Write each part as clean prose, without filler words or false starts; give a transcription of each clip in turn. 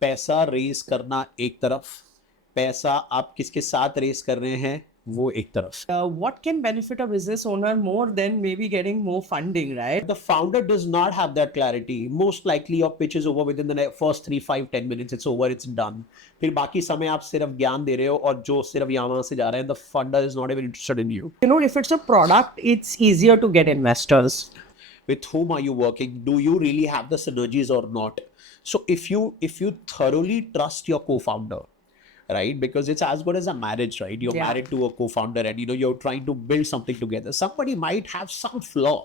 पैसा रेस करना एक तरफ, पैसा आप किसके साथ रेस कर रहे हैं वो एक तरफ. What can benefit a business owner more than maybe getting more funding, right? The founder does not have that clarity. Most likely your pitch is over within the first 3, 5, 10 minutes. It's over, it's done. फिर बाकी समय आप सिर्फ ज्ञान दे रहे हो और जो सिर्फ यहाँ वहाँ से जा रहे हैं, the funder is not even interested in you. You know, if it's a product, it's easier to get investors. With whom are you working? Do you really have the synergies or not? So if you thoroughly trust your co-founder, right, because it's as good as a marriage, right? You're Yeah. married to a co-founder and you're trying to build something together. Somebody might have some flaw,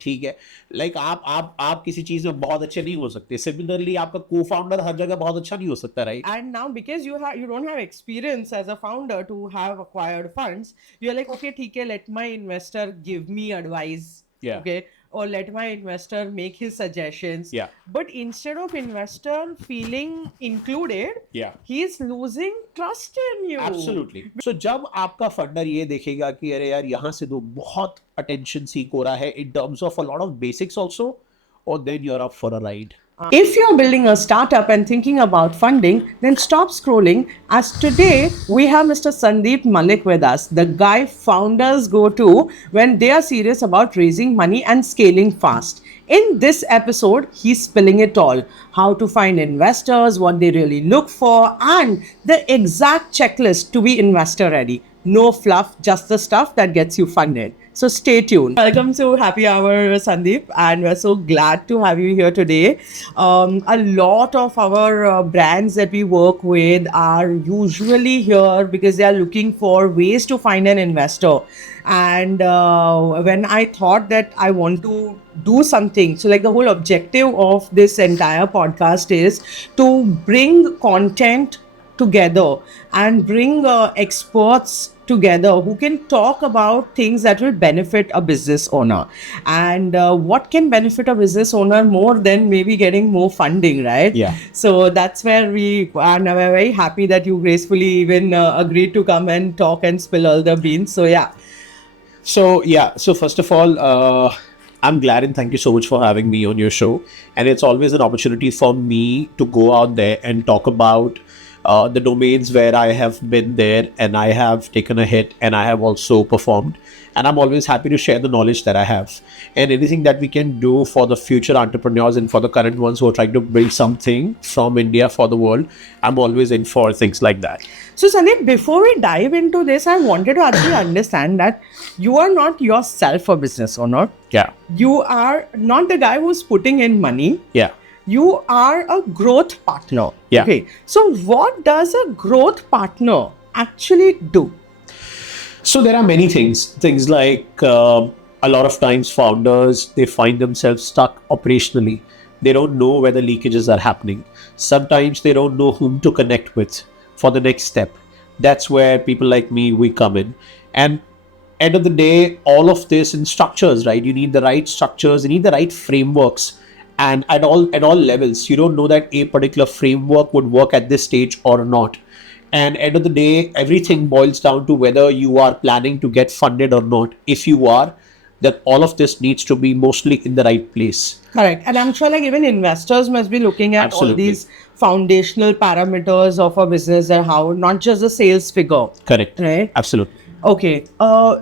ठीक है, like आप किसी चीज में बहुत अच्छे नहीं हो सकते, सिमिलरली आपका co-founder हर जगह बहुत अच्छा नहीं हो सकता, right? And now because you don't have experience as a founder to have acquired funds, you're like, okay, ठीक है, let my investor give me advice. Yeah. Okay, or let my investor make his suggestions. Yeah. But instead of investor feeling included, Yeah. he's losing trust in you. Absolutely. So जब आपका funder ये देखेगा कि अरे यार यहाँ से तो बहुत अटेंशन सीक हो रहा है in terms of a lot of basics also, or then you're up for a ride. If you're building a startup and thinking about funding, then stop scrolling, as today we have Mr. Sandeep Malik with us, the guy founders go to when they are serious about raising money and scaling fast. In this episode, he's spilling it all: how to find investors, what they really look for, and the exact checklist to be investor ready. No fluff, just the stuff that gets you funded. So stay tuned. Welcome to Happy Hour, Sandeep, and we're so glad to have you here today. A lot of our brands that we work with are usually here because they are looking for ways to find an investor. And when I thought that I want to do something, so like the whole objective of this entire podcast is to bring content together and bring experts together who can talk about things that will benefit a business owner. And what can benefit a business owner more than maybe getting more funding, right? Yeah. So that's where we are now. We're very happy that you gracefully even agreed to come and talk and spill all the beans. So yeah. So first of all, I'm glad and thank you so much for having me on your show. And it's always an opportunity for me to go out there and talk about the domains where I have been there and I have taken a hit and I have also performed. And I'm always happy to share the knowledge that I have. And anything that we can do for the future entrepreneurs and for the current ones who are trying to build something from India for the world, I'm always in for things like that. So Sandeep, before we dive into this, I wanted to actually understand that you are not yourself a business owner. Yeah. You are not the guy who's putting in money. Yeah. You are a growth partner. Yeah. Okay. So what does a growth partner actually do? So there are many things. Things like a lot of times founders, they find themselves stuck operationally. They don't know where the leakages are happening. Sometimes they don't know whom to connect with for the next step. That's where people like me, we come in. And end of the day, all of this in structures, right? You need the right structures, you need the right frameworks. And at all levels, you don't know that a particular framework would work at this stage or not. And end of the day, everything boils down to whether you are planning to get funded or not. If you are, then all of this needs to be mostly in the right place. Correct. And I'm sure like even investors must be looking at all Absolutely. these foundational parameters of a business and how, not just the sales figure. Correct. Right? Absolutely. Okay.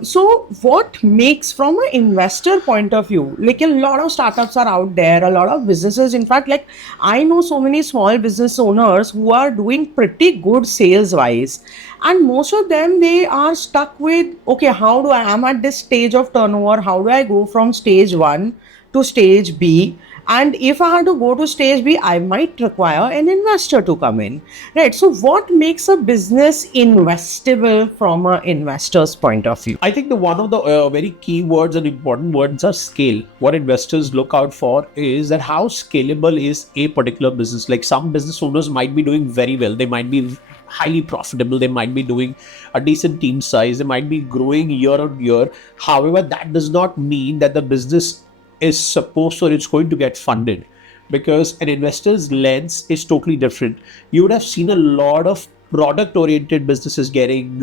So what makes, from an investor point of view, like a lot of startups are out there, a lot of businesses. In fact, like I know so many small business owners who are doing pretty good sales wise. And most of them, they are stuck with, okay, I'm at this stage of turnover. How do I go from stage 1 to stage B? And if I have to go to stage B, I might require an investor to come in, right? So what makes a business investable from an investor's point of view? I think one of the very key words and important words are scale. What investors look out for is that how scalable is a particular business. Like some business owners might be doing very well. They might be highly profitable. They might be doing a decent team size. They might be growing year on year. However, that does not mean that the business is supposed or it's going to get funded, because an investor's lens is totally different. You would have seen a lot of product oriented businesses getting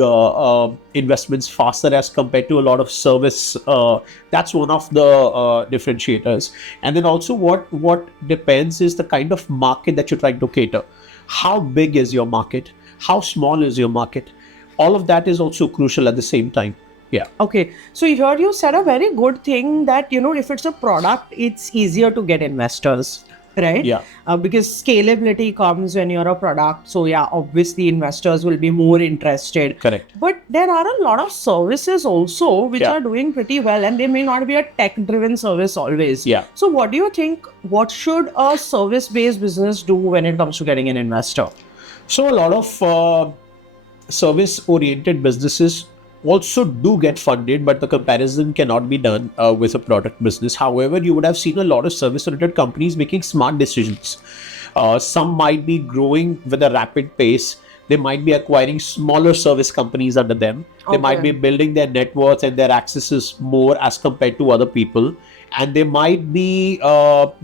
investments faster as compared to a lot of service. That's one of the differentiators. And then also what depends is the kind of market that you're trying to cater. how big is your market, how small is your market. All of that is also crucial at the same time. Yeah. Okay, so here you said a very good thing that, you know, if it's a product, it's easier to get investors, right? Yeah. Because scalability comes when you're a product. So, yeah, obviously investors will be more interested. Correct. But there are a lot of services also which Yeah. are doing pretty well, and they may not be a tech driven service always. Yeah. So, what do you think? What should a service based business do when it comes to getting an investor? So a lot of service-oriented businesses also do get funded, but the comparison cannot be done with a product business. However, you would have seen a lot of service-oriented companies making smart decisions. Some might be growing with a rapid pace. They might be acquiring smaller service companies under them. They might Okay. be building their net worth and their accesses more as compared to other people. And they might be, out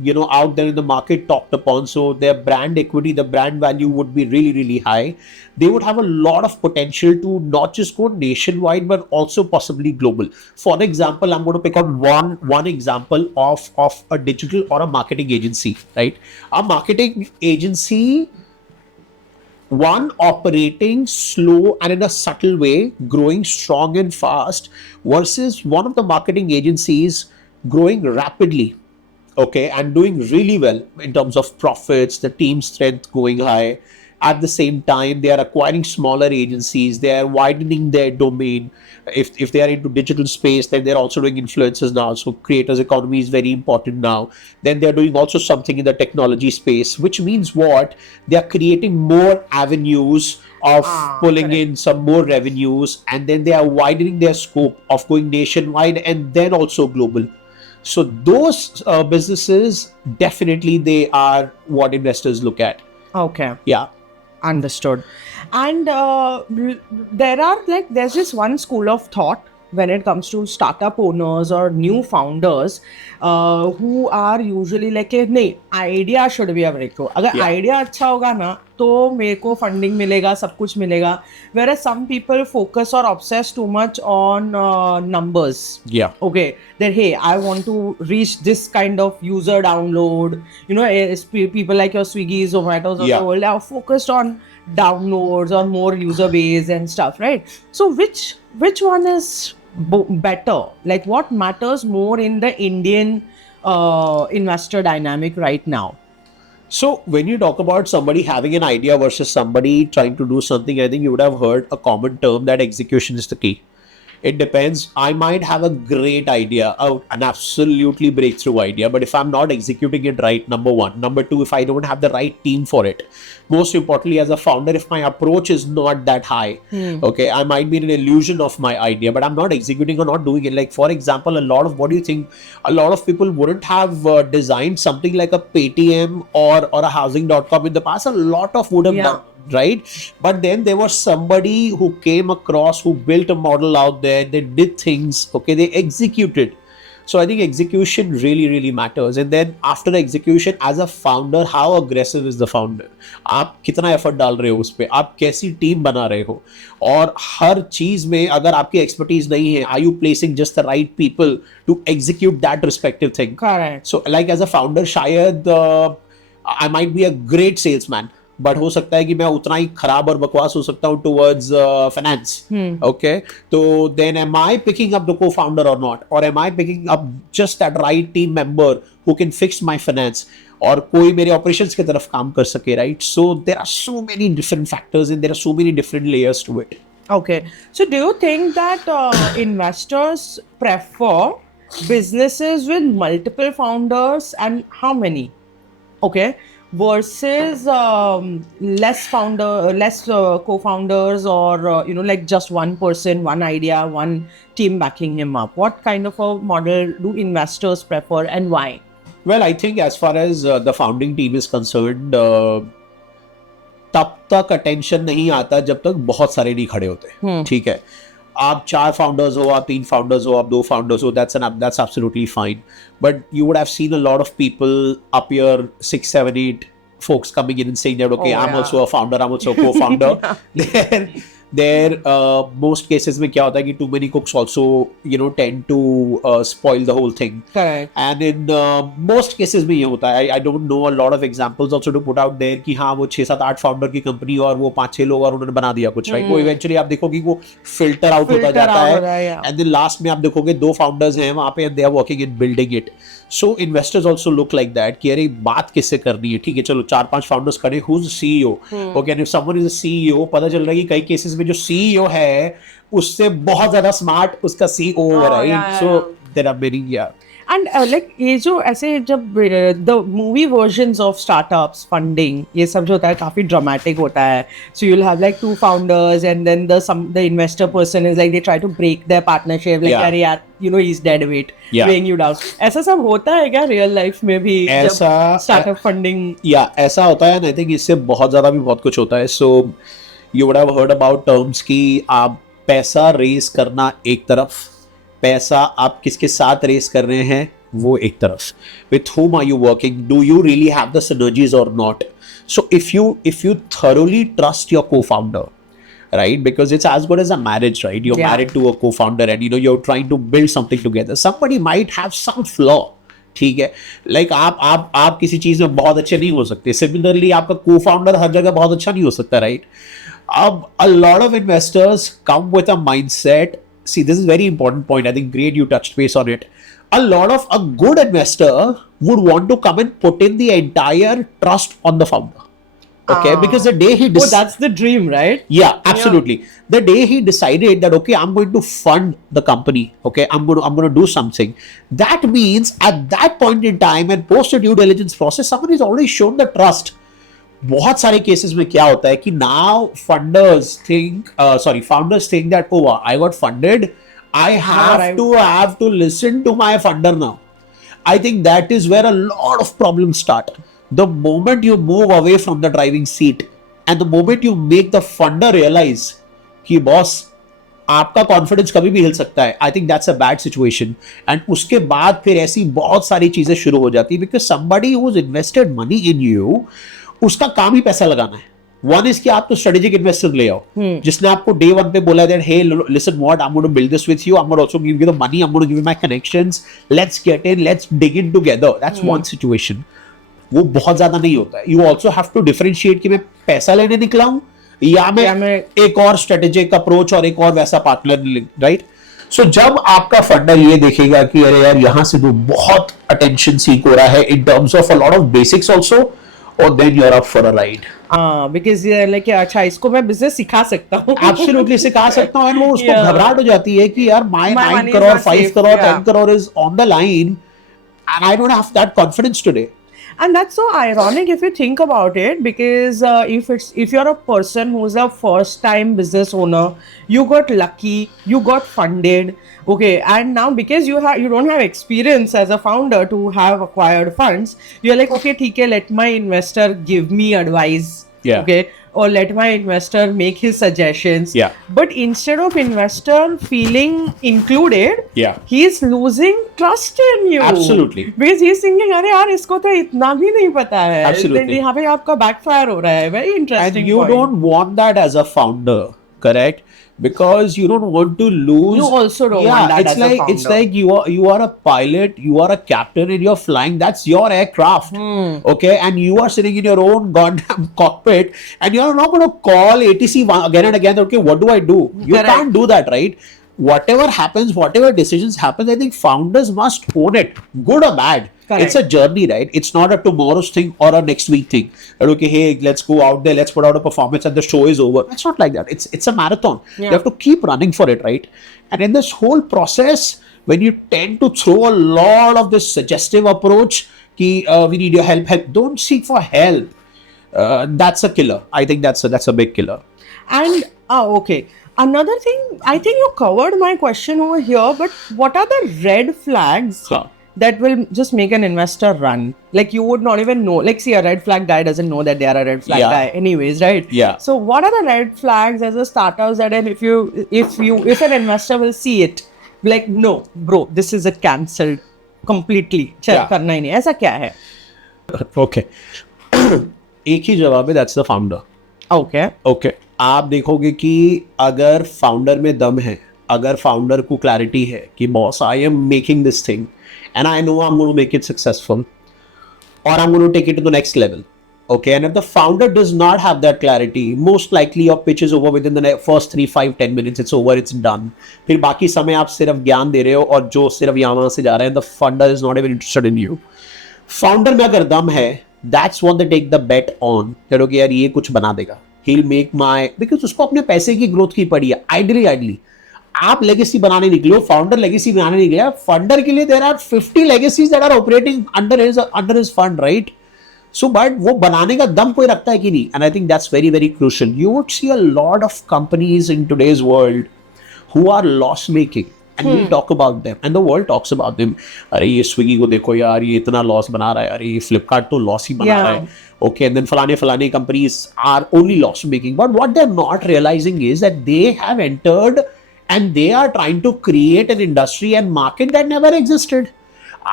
there in the market talked upon. So their brand equity, the brand value would be really, really high. They would have a lot of potential to not just go nationwide, but also possibly global. For example, I'm going to pick up one example of a digital or a marketing agency, right? A marketing agency, one operating slow and in a subtle way, growing strong and fast, versus one of the marketing agencies growing rapidly, okay, and doing really well in terms of profits, the team strength going high. At the same time, they are acquiring smaller agencies, they are widening their domain. If they are into digital space, then they're also doing influencers now. So creators economy is very important now. Then they're doing also something in the technology space, which means what? They are creating more avenues of pulling correct. in some more revenues, and then they are widening their scope of going nationwide and then also global. So those businesses, definitely they are what investors look at. Okay. Yeah. Understood. And there's this one school of thought when it comes to startup owners or new founders who are usually like नहीं idea should be मेरे को अगर Yeah. idea अच्छा होगा ना तो मेरे को funding मिलेगा सब कुछ मिलेगा, whereas some people focus or obsess too much on numbers. Yeah. Okay, that hey, I want to reach this kind of user download. You know, people like your Swiggy, Zomatos of Yeah. the world are focused on downloads or more user base and stuff, right? So which one is better? Like, what matters more in the Indian investor dynamic right now? So when you talk about somebody having an idea versus somebody trying to do something, I think you would have heard a common term that execution is the key. It depends. I might have a great idea, an absolutely breakthrough idea, but if I'm not executing it right, number one. Number two, if I don't have the right team for it. Most importantly, as a founder, if my approach is not that high, okay, I might be in an illusion of my idea, but I'm not executing or not doing it. Like, for example, what do you think? A lot of people wouldn't have designed something like a Paytm or a housing.com in the past. A lot of would have Yeah. done, right? But then there was somebody who came across, who built a model out there, they did things, okay, they executed. So I think execution really, really matters. And then after the execution, as a founder, how aggressive is the founder? आप कितना effort डाल रहे हो उस पे, आप कैसी team बना रहे हो, और हर चीज में अगर आपकी एक्सपर्टीज नहीं है, are you placing just the right people to execute that respective thing? Correct. So like as a founder, शायद I might be a great salesman, but हो सकता है कि मैं उतना ही खराब और बकवास हो सकता हूँ टुवर्ड्स फाइनेंस. ओके, तो then am I picking up the co founder or not, or am I picking up just that right team member who can fix my finance, और कोई मेरे ऑपरेशंस की तरफ काम कर सके, right? So there are so many different factors and there are so many different layers to it. Okay. So do you think that investors prefer businesses with multiple founders, and how many? Okay. Versus less co-founders, or like just one person, one idea, one team backing him up. What kind of a model do investors prefer, and why? Well, I think as far as the founding team is concerned, तब तक attention नहीं आता जब तक बहुत सारे नहीं खड़े होते. ठीक है, आप 4 फाउंडर्स हो, आप 3 फाउंडर्स हो, आप 2 फाउंडर्स हो, that's absolutely fine. But you would have seen a lot of people appear, 6, 7, 8 folks coming in and saying that, okay, Oh, I'm yeah. also a founder, I'm also a co-founder. there most cases में क्या होता है कि too many cooks also tend to spoil the whole thing. Correct. And in most cases में ये होता है. I don't know a lot of examples also to put out there कि हाँ वो 6-7-8 फाउंडर की कंपनी और वो 5-6 लोग और उन्होंने बना दिया कुछ, right? वो eventually आप देखोगे वो filter out होता जाता है, and then last में आप देखोगे 2 founders हैं वहाँ पे and they are working in building it. So investors also look like that कि अरे बात किससे करनी है, ठीक है चलो 4-5 फाउंडर्स खड़े, who's the CEO? Okay, and if someone is a CEO, पता चल रहा है कि कई केसेस में जो CEO है उससे बहुत ज्यादा स्मार्ट उसका CEO है, right? So there are many, yeah. And like ये जो ऐसे जब the movie versions of startups funding ये सब जो होता है काफी dramatic होता है. So you'll have like 2 founders and then the investor person is like they try to break their partnership like अरे यार he's dead weight weighing you down. ऐसा सब होता है क्या real life में भी ऐसा जब startup funding? Yeah, ऐसा होता है, and I think इससे बहुत ज्यादा भी बहुत कुछ होता है. So you would have heard about terms कि आप पैसा रेज करना एक तरफ, पैसा आप किसके साथ रेस कर रहे हैं वो एक तरफ. With whom are you working? Do you really have the synergies or not? So if you thoroughly trust your co-founder, right? Because it's as good as a marriage, right? You're married to a co-founder and you're trying to build something together. Somebody might have some flaw. ठीक है, like आप किसी चीज में बहुत अच्छे नहीं हो सकते, सिमिलरली आपका को-फाउंडर हर जगह बहुत अच्छा नहीं हो सकता, राइट? अब a lot of investors come with a mindset. See, this is very important point. I think great you touched base on it. A good investor would want to come and put in the entire trust on the founder. Okay, because the day he that's the dream, right? Yeah, absolutely. The day he decided that okay, I'm going to fund the company. Okay, I'm going to do something. That means at that point in time and post a due diligence process, someone has already shown the trust. बहुत सारे cases में क्या होता है कि now founders think that oh I got funded, I have to listen to my funder now. I think that is where a lot of problems start. The moment you move away from the driving seat and the moment you make the funder realize कि boss आपका confidence कभी भी हिल सकता है, आई think that's a bad situation. And उसके बाद फिर ऐसी बहुत सारी चीजें शुरू हो जाती है because somebody who has invested money in you, उसका काम ही पैसा लगाना है. वन इज कि आप तो स्ट्रेटेजिक इन्वेस्टर ले आओ जिसने आपको डे वन पे बोला that hey listen what I am going to build this with you, I am going also give you the money, I am going to give you my connections, let's get in, let's dig in together. That's one situation. वो बहुत ज्यादा नहीं होता है. You also have to differentiate कि मैं पैसा लेने निकला हूं या मैं एक और स्ट्रेटेजिक अप्रोच और एक और वैसा पार्टनर, राइट? सो जब आपका फंडर ये देखेगा कि अरे यार यहाँ से तो बहुत अटेंशन सीक हो रहा है in terms of a lot of basics also, और then you are up for a ride. Because like अच्छा इसको मैं बिजनेस सिखा सकता हूँ. एब्सोल्युटली सिखा सकता हूँ. एंड वो उसको घबराहट हो जाती है कि यार my 9 crore 5 crore 10 crore is on the line and I don't have that confidence today. And that's so ironic if you think about it, because if you're a person who's a first time business owner, you got lucky, you got funded, okay, and now because you don't have experience as a founder to have acquired funds, you're like okay ठीक है, let my investor give me advice, okay, or let my investor make his suggestions. But instead of investor feeling included, he's losing trust in you. Absolutely. Because he's thinking अरे यार इसको तो इतना भी नहीं पता है. Absolutely. यहाँ पे आपका backfire हो रहा है. Very interesting. And you don't want that as a founder, correct? Because you don't want to lose. You also don't want that as a founder. It's like you are a pilot, you are a captain, and you're flying. That's your aircraft, okay? And you are sitting in your own goddamn cockpit, and you're not going to call ATC again and again. Okay, what do I do? You can't do that, right? Whatever happens, whatever decisions happen, I think founders must own it, good or bad. Correct. It's a journey, right? It's not a tomorrow's thing or a next week thing. Okay, hey, let's go out there, let's put out a performance and the show is over. It's not like that. It's a marathon. You have to keep running for it, right? And in this whole process, when you tend to throw a lot of this suggestive approach, we need your help, don't seek for help. That's a killer. I think that's a big killer. And okay. Another thing, I think you covered my question over here, but what are the red flags that will just make an investor run? Like you would not even know. Like see, a red flag guy doesn't know that they are a red flag guy anyways, right? So what are the red flags as a startup that if an investor will see it, be like no bro, this is a cancelled completely, करना ही नहीं, ऐसा क्या है? Okay. एक ही जवाब है, that's the founder. Okay. आप देखोगे कि अगर फाउंडर में दम है, अगर फाउंडर को क्लैरिटी है कि boss I am making this thing and I know I am going to make it successful or I'm going to take it to the next level. Okay, and if the founder does not have that clarity, most likely your pitch is over within the first 3, 5, 10 minutes. It's over, it's done. फिर बाकी समय आप सिर्फ ज्ञान दे रहे हो और जो सिर्फ यहाँ वहाँ से जा रहे हैं, the founder is not even interested in you. Founder में अगर दम है, that's what they take the bet on. कह कि यार ये कुछ बना देगा. He'll make my because उसको अपने पैसे की ग्रोथ की पड़ी है. Ideally. आप लेगेसी बनाने निकले हो, फाउंडर लेगेसी बनाने निकले, फंडर के लिए there are 50 legacies that are operating under his fund, right? So but वो बनाने का दम कोई रखता है कि नहीं? And I think that's very very crucial. You would see a lot of companies in today's world who are loss making and we talk about them and the world talks about them. अरे ये Swiggy को देखो यार, ये इतना loss बना रहा है, अरे ये फ्लिपकार्ट तो लॉस ही बना रहा है. Okay, and then फलाने companies are only loss making. But what they're not realizing is that they have entered and they are trying to create an industry and market that never existed.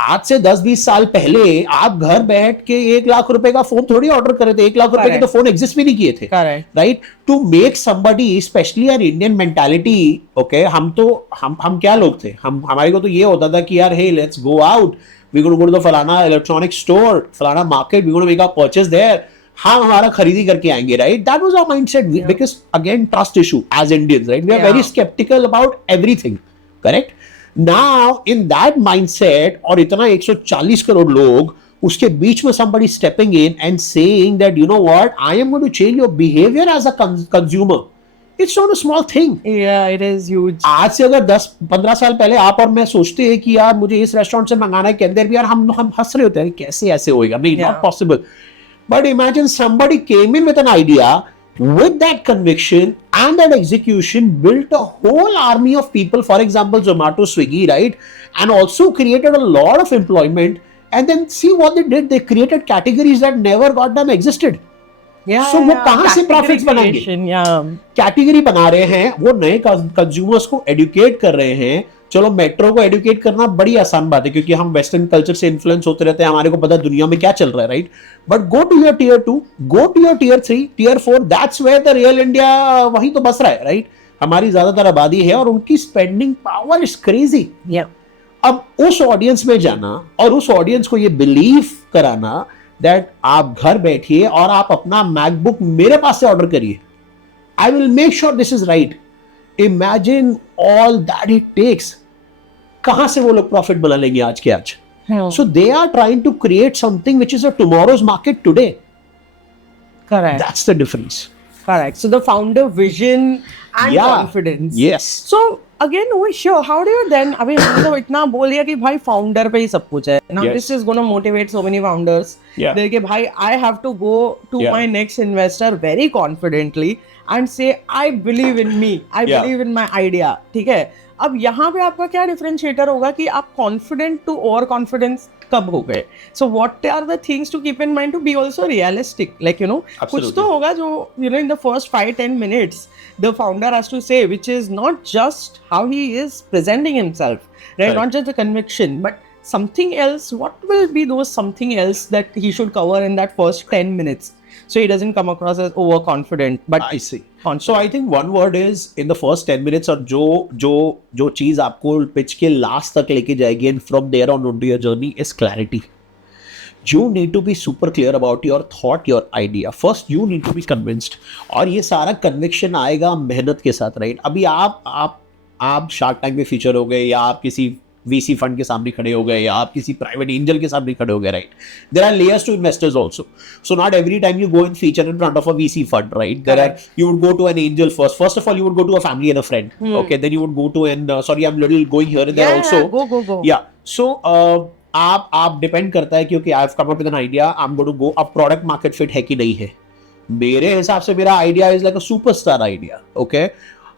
आज से 10-20 साल पहले आप घर बैठ के 1 लाख रुपए का फोन थोड़ी ऑर्डर करे थे. 1 लाख रुपए के तो फोन एग्जिस्ट भी नहीं किए थे, right? To make somebody, specially an Indian mentality. Okay, हम क्या लोग थे, हमारे को तो ये होता था कि यार hey let's go out, we gonna go to the फलाना इलेक्ट्रॉनिक स्टोर, फलाना market, we gonna make a purchase there, हम हमारा खरीदी करके आएंगे, right? That was our mindset because again trust issue as Indians, right? We are very sceptical about everything, correct? Now in that mindset और इतना 140 करोड़ लोग उसके बीच में somebody stepping in and saying that you know what, I am going to change your behavior as a consumer. It's not a small thing. Yeah, it is huge. आज से अगर 10-15 साल पहले आप और मैं सोचते हैं कि यार मुझे इस रेस्टोरेंट से मंगाना है के अंदर भी, यार हम हंस रहे होते हैं, कैसे ऐसे होएगा, नहीं, not possible. But imagine somebody came in with an idea, with that conviction and that execution, built a whole army of people, for example Zomato, Swiggy, right? And also created a lot of employment. And then see what they did, they created categories that never got them existed. So वो कहाँ से profits बनाएंगे? Category बना रहे हैं, वो नए consumers को एडुकेट कर रहे हैं. चलो मेट्रो को एडुकेट करना बड़ी आसान बात है क्योंकि हम वेस्टर्न कल्चर से इन्फ्लुएंस होते रहते हैं, हमारे को पता है दुनिया में क्या चल रहा है, right? But go to your tier 2, go to your tier 3, tier 4, that's where the real India वहीं तो बस रहा है, राइट? हमारी ज्यादातर आबादी है और उनकी स्पेंडिंग पावर इज क्रेजी. अब उस ऑडियंस में जाना और उस ऑडियंस को ये बिलीव कराना दैट आप घर बैठिए और आप अपना मैकबुक मेरे पास से ऑर्डर करिए, I will make sure this is right. Imagine all that it takes. कहां से वो लोग प्रॉफिट बना लेंगे आज के आज? So they are trying to create something which is a tomorrow's market today. Correct, that's the difference. Correct. So the founder vision and confidence. Yes. So again, we sure. How do you then? I mean, मतलब इतना बोल दिया कि भाई founder पे ही सब कुछ है. Now this is going to motivate so many founders. देखिए भाई, I have to go to my next investor very confidently and say I believe in me. I believe in my idea. ठीक है. अब यहाँ पे आपका क्या डिफरेंशिएटर होगा कि आप कॉन्फिडेंट टू ओवर कॉन्फिडेंस कब हो गए? So what are the things to keep in mind to be also realistic, like you know कुछ तो होगा जो you know in the first 5-10 minutes the founder has to say which is not just how he is presenting himself, right? Not just the conviction but something else. What will be those something else that he should cover in that first 10 minutes so he doesn't come across as overconfident? But I see. So I think one word is in the first 10 minutes और जो चीज आपको pitch के last तक लेके जाएगी and from there on into your journey is clarity. You need to be super clear about your thought, your idea. First you need to be convinced. और ये सारा conviction आएगा मेहनत के साथ, राइट? अभी आप शार्क टैंक में फीचर हो गए या आप किसी VC फंड के सामने खड़े हो गए या आप किसी प्राइवेट एंजल के सामने खड़े हो गए, right? There are layers to investors also. So not every time you go in feature in front of a VC fund, right? There are, you would go to an angel first of all you would go to a family and a friend. Okay, then you would go to an sorry I'm little going here and there also. Go. Yeah, so आप depend करता है क्योंकि I've come up with an idea, I'm going to go, अब product market fit है कि नहीं है. मेरे हिसाब से मेरा idea is like a superstar idea. Okay,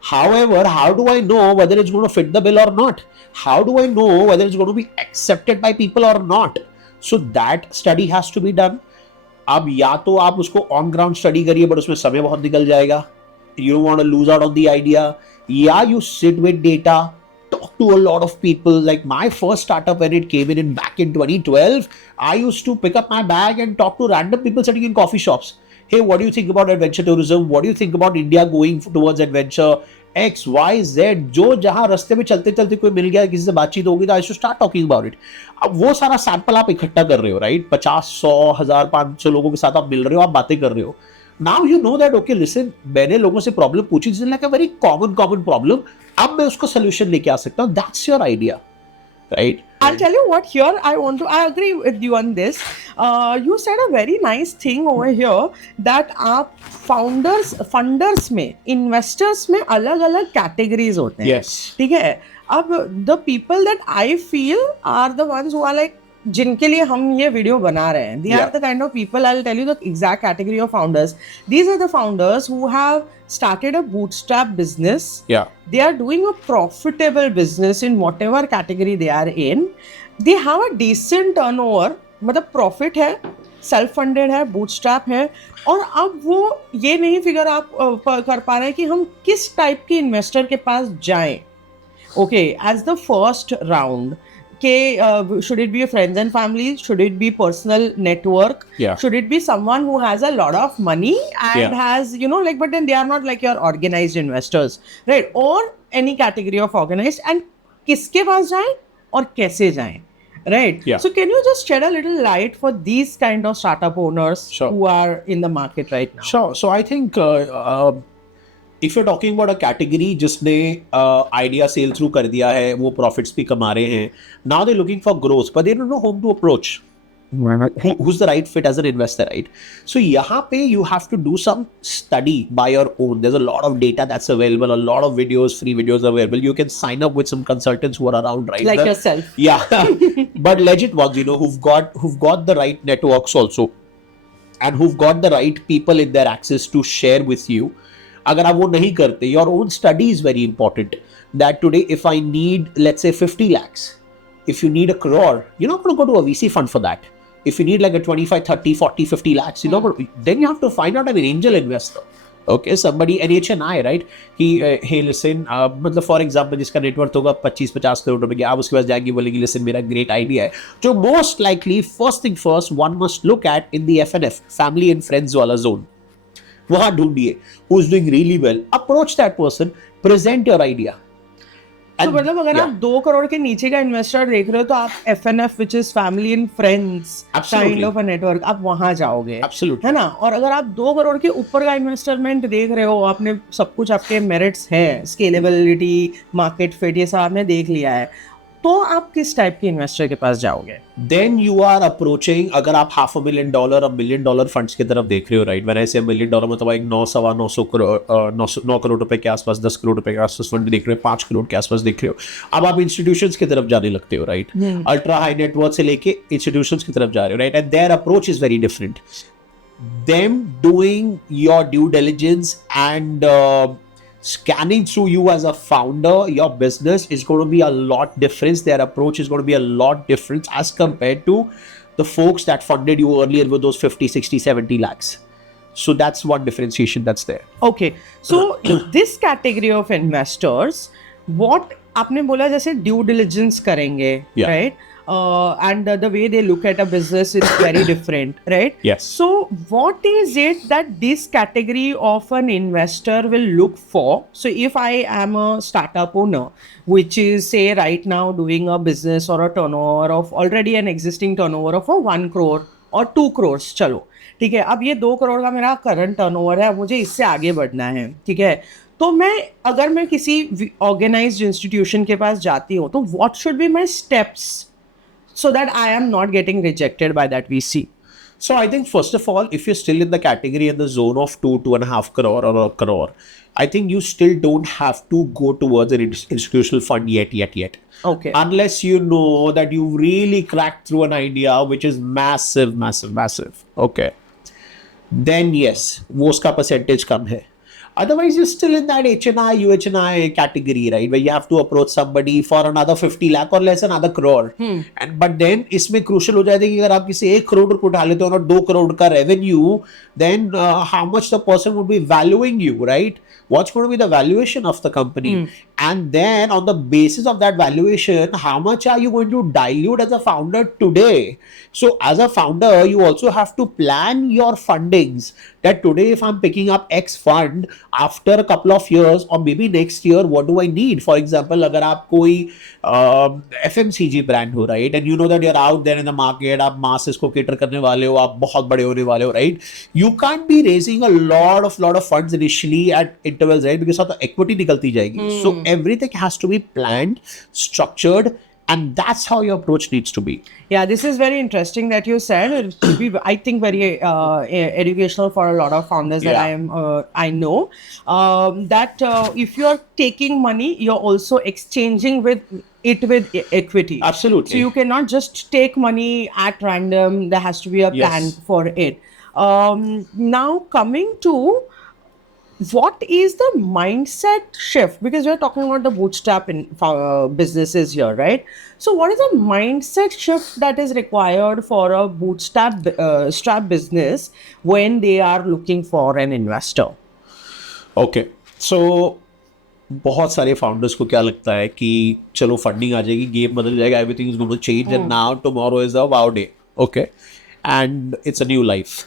however, how do I know whether it's going to fit the bill or not? How do I know whether it's going to be accepted by people or not? So that study has to be done. अब या तो आप उसको on ground study करिए but उसमें समय बहुत निकल जाएगा. You don't want to lose out on the idea. Yeah, you sit with data, talk to a lot of people. Like my first startup when it came in back in 2012, I used to pick up my bag and talk to random people sitting in coffee shops. hey, what do you think about adventure tourism? What do you think about India going towards adventure? X, Y, Z, जो जहां रास्ते में चलते चलते कोई मिल गया, किसी से बातचीत होगी, तो I should start talking about it. अब वो सारा सैंपल आप इकट्ठा कर रहे हो, राइट? 50, 100, 1000, 500 लोगों के साथ आप मिल रहे हो, आप बातें कर रहे हो. Now you know that okay listen, मैंने लोगों से प्रॉब्लम पूछी, this is like a very common problem. अब मैं उसको सोल्यूशन लेके आ सकता हूँ. That's your idea, right? I'll tell you what here I agree with you on this. You said a very nice thing over here that आप funders में, investors में अलग अलग categories होते हैं. Yes. ठीक है. अब the people that I feel are the ones who are like जिनके लिए हम ये वीडियो बना रहे हैं. They are the kind of people, I'll tell you the exact category of founders. These are the founders who have started a bootstrap business. Yeah. They are doing a profitable business in whatever category they are in. They have a decent turnover, मतलब profit है, self funded है, bootstrap है, और अब वो ये नहीं figure आप कर पा रहे हैं कि हम किस टाइप के इन्वेस्टर के पास जाएं. Okay, as the first round, should it be friends and family? Should it be personal network? Yeah. Should it be someone who has a lot of money and has, like, but then they are not like your organized investors, right? Or any category of organized, and किसके पास जाएं और कैसे जाएं, right? Yeah. So can you just shed a little light for these kind of startup owners who are in the market right now? Sure. So I think if you're talking about a category जिसने idea sale through कर दिया है, वो profits भी कमा रहे हैं, now they're looking for growth, but they don't know whom to approach. Who's the right fit as an investor, right? So यहाँ पे you have to do some study by your own. There's a lot of data that's available, a lot of videos, free videos available. You can sign up with some consultants who are around, right? Like yourself. Yeah, but legit ones, who've got the right networks also, and who've got the right people in their access to share with you. अगर आप वो नहीं करते, your own study is very important. That today, if I need, let's say 50 lakhs, if you need a crore, you're not going to go to a VC fund for that. If you need like a 25, 30, 40, 50 lakhs, then you have to find out an angel investor. Okay, somebody, NHNI, right? Hey, listen, मतलब for example, जिसका net worth होगा 25-50 करोड़ रुपए की, आप उसके पास जाएंगे, बोलेंगे, listen, मेरा great idea है. जो most likely, first thing first, one must look at in the FNF, family and friends वाला zone. वहां ढूंढिए who is doing really well, approach that person, present your idea. तो मतलब अगर आप 2 करोड़ के नीचे का इन्वेस्टर देख रहे हो, तो आप FNF which is family and friends kind of a network, आप वहां जाओगे. Absolutely. है ना? और अगर आप 2 करोड़ के ऊपर का इन्वेस्टमेंट देख रहे हो, आपने सब कुछ, आपके मेरिट्स हैं, स्केलेबिलिटी, मार्केट फिट, ये सब आपने देख लिया है, तो आप किस टाइप के इन्वेस्टर के पास जाओगे? Then you are approaching, अगर आप $500,000 $1 million फंड्स की तरफ देख रहे हो, right? When I say $1 million, मतलब एक 9 करोड़ रुपए के आसपास, 10 करोड़ रुपए के आसपास फंड देख रहे हो, 5 करोड़ के आसपास देख रहे हो. अब आप इंस्टीट्यूशंस की तरफ जाने लगते हो, राइट? अल्ट्रा हाई नेटवर्थ से लेके इंस्टीट्यूशंस की तरफ जा रहे हो, right? And there approach is very different. Them doing your due diligence and scanning through you as a founder, your business is going to be a lot different. Their approach is going to be a lot different as compared to the folks that funded you earlier with those 50, 60, 70 lakhs. So that's one differentiation that's there. Okay. So this category of investors, what आपने बोला जैसे due diligence करेंगे, right? And the way they look at a business is very different, right? Yes. So what is it that this category of an investor will look for? So if I am a startup owner, which is say right now doing a business or a turnover of already an existing turnover of 1 crore or 2 crores, चलो ठीक है, अब ये 2 करोड़ का मेरा current turnover है, मुझे इससे आगे बढ़ना है, ठीक है, तो अगर मैं किसी ऑर्गेनाइज्ड इंस्टीट्यूशन के पास जाती हूँ, तो what should be my steps so that I am not getting rejected by that VC? So I think first of all, if you're still in the category in the zone of 2.5 crore or a crore, I think you still don't have to go towards an institutional fund yet. Okay. Unless you know that you really cracked through an idea which is massive. Okay. Then yes, वो उसका percentage कम है. Otherwise, you're still in that HNI, UHNI category, right? Where you have to approach somebody for another 50 lakh or less another crore. But then, इसमें crucial हो जाता है कि अगर आप किसी 1 करोड़ रुपए उठा लेते हो और 2 करोड़ का revenue, then how much the person would be valuing you, right? What's going to be the valuation of the company? And then on the basis of that valuation, how much are you going to dilute as a founder today? So as a founder, you also have to plan your fundings, that today if I'm picking up X fund, after a couple of years or maybe next year, what do I need? For example, अगर आप कोई FMCG brand हो, right, and you know that you're out there in the market, आप masses को cater करने वाले हो, आप बहुत बड़े होने वाले हो, right, you can't be raising a lot of funds initially at intervals, right, because of the equity निकलती जाएगी. So everything has to be planned, structured, and that's how your approach needs to be. Yeah, this is very interesting that you said. It will be, I think, very educational for a lot of founders that Yeah. I know. That if you are taking money, you're also exchanging with equity. Absolutely. So you cannot just take money at random. There has to be a plan Yes. for it. Now coming to what is the mindset shift, because we're talking about the bootstrap in businesses here, right? So what is the mindset shift that is required for a bootstrap strap business when they are looking for an investor? Okay so बहुत सारे founders को क्या लगता है कि चलो funding आ जाएगी, game बदल जाएगा, everything is going to change and now tomorrow is a wow day, okay, and it's a new life.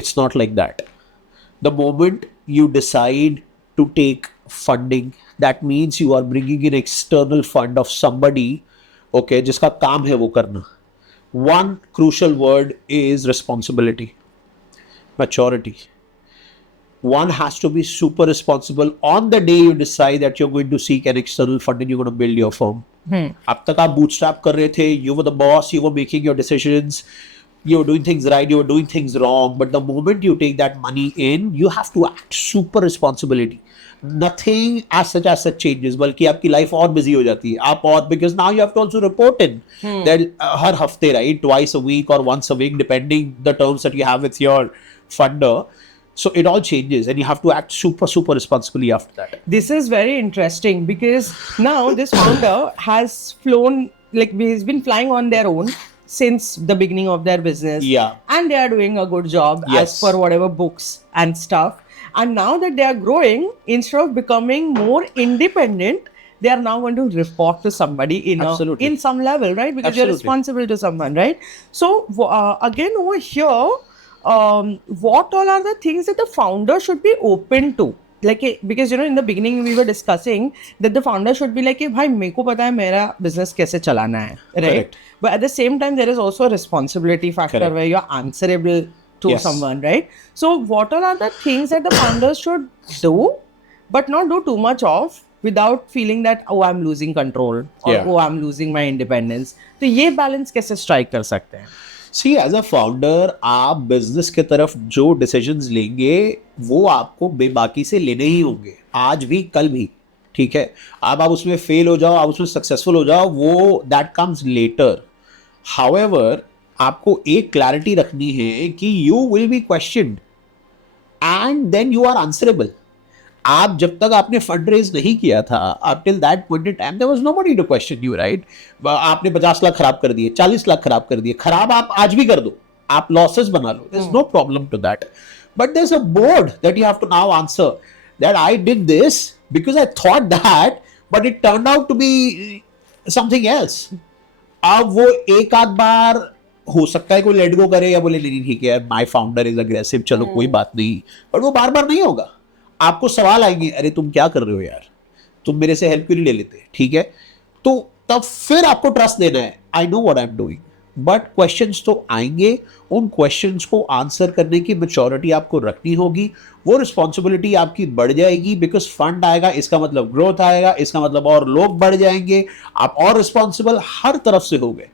It's not like that. The moment you decide to take funding, that means you are bringing in external fund of somebody, okay, जिसका काम है वो करना. One crucial word is responsibility, maturity. One has to be super responsible on the day you decide that you're going to seek an external fund and you're going to build your firm. अब तक आप bootstrap कर रहे थे, you were the boss, you were making your decisions, you were doing things right, you were doing things wrong, but the moment you take that money in, you have to act super responsibility. Nothing as such changes, बल्कि आपकी life और busy हो जाती है, आप और, because now you have to also report in that हर हफ्ते, right, twice a week or once a week, depending the terms that you have with your funder. So it all changes and you have to act super responsibly after that. This is very interesting because now this founder has flown, like he's been flying on their own since the beginning of their business. Yeah. And they are doing a good job as Yes. per whatever books and stuff. And now that they are growing, instead of becoming more independent, they are now going to report to somebody Absolutely. in some level, right? Because you're Absolutely. responsible to someone, right? So again over here, what all are the things that the founder should be open to? Like, because in the beginning we were discussing that the founder should be like, भाई मेरे को पता है मेरा business कैसे चलाना है, right? Correct. But at the same time, there is also a responsibility factor Correct. where you're answerable to Yes. someone, right? So what all are the things that the founders should do, but not do too much of, without feeling that oh I'm losing control or Yeah. oh I'm losing my independence? तो ये balance कैसे strike कर सकते हैं? सी as a founder आप business की तरफ जो डिसीजंस लेंगे वो आपको बेबाकी से लेने ही होंगे, आज भी कल भी, ठीक है. अब आप उसमें फेल हो जाओ, आप उसमें सक्सेसफुल हो जाओ, वो दैट कम्स लेटर. हाउएवर आपको एक क्लैरिटी रखनी है कि you will be questioned and then you are answerable. आप जब तक आपने फंड रेज नहीं किया था, आप till that point in time there was nobody to question you, right. आपने 50 लाख खराब कर दिए, 40 लाख खराब कर दिए, खराब आप आज भी कर दो, आप लॉसेस बना लो, there is no problem to that. But there is a board that you have to now answer that I did this because I thought that but it turn out to be something else. अब वो एक आध बार हो सकता है कोई let go करे या बोले नहीं ठीक है माय फाउंडर इज अग्रेसिव, चलो कोई बात नहीं, बट वो बार बार नहीं होगा. आपको सवाल आएंगे, अरे तुम क्या कर रहे हो यार, तुम मेरे से हेल्प क्यों नहीं ले लेते, ठीक है. तो तब फिर आपको ट्रस्ट देना है, I know what I am doing. But questions तो आएंगे, उन क्वेश्चंस को आंसर करने की मैच्योरिटी आपको रखनी होगी, वो रिस्पॉन्सिबिलिटी आपकी बढ़ जाएगी, बिकॉज फंड आएगा, इसका मतलब ग्रोथ आएगा, इसका मतलब और लोग बढ़ जाएंगे, आप और रिस्पॉन्सिबल हर तरफ से हो गए.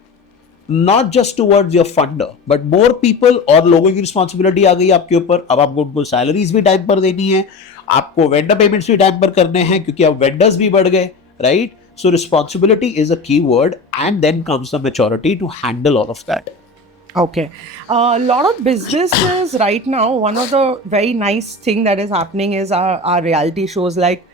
Not just towards your funder but more people, और लोगों की रिस्पॉन्सिबिलिटी आ गई आपके ऊपर. अब आपको उनको सैलरीज भी टाइम पर देनी है, आपको वेंडर पेमेंट्स भी टाइम पर करने हैं क्योंकि अब वेंडर्स भी बढ़ गए, right. So responsibility is a key word and then comes the maturity to handle all of that. Okay. A lot of businesses right now, one of the very nice thing that is happening is our reality shows like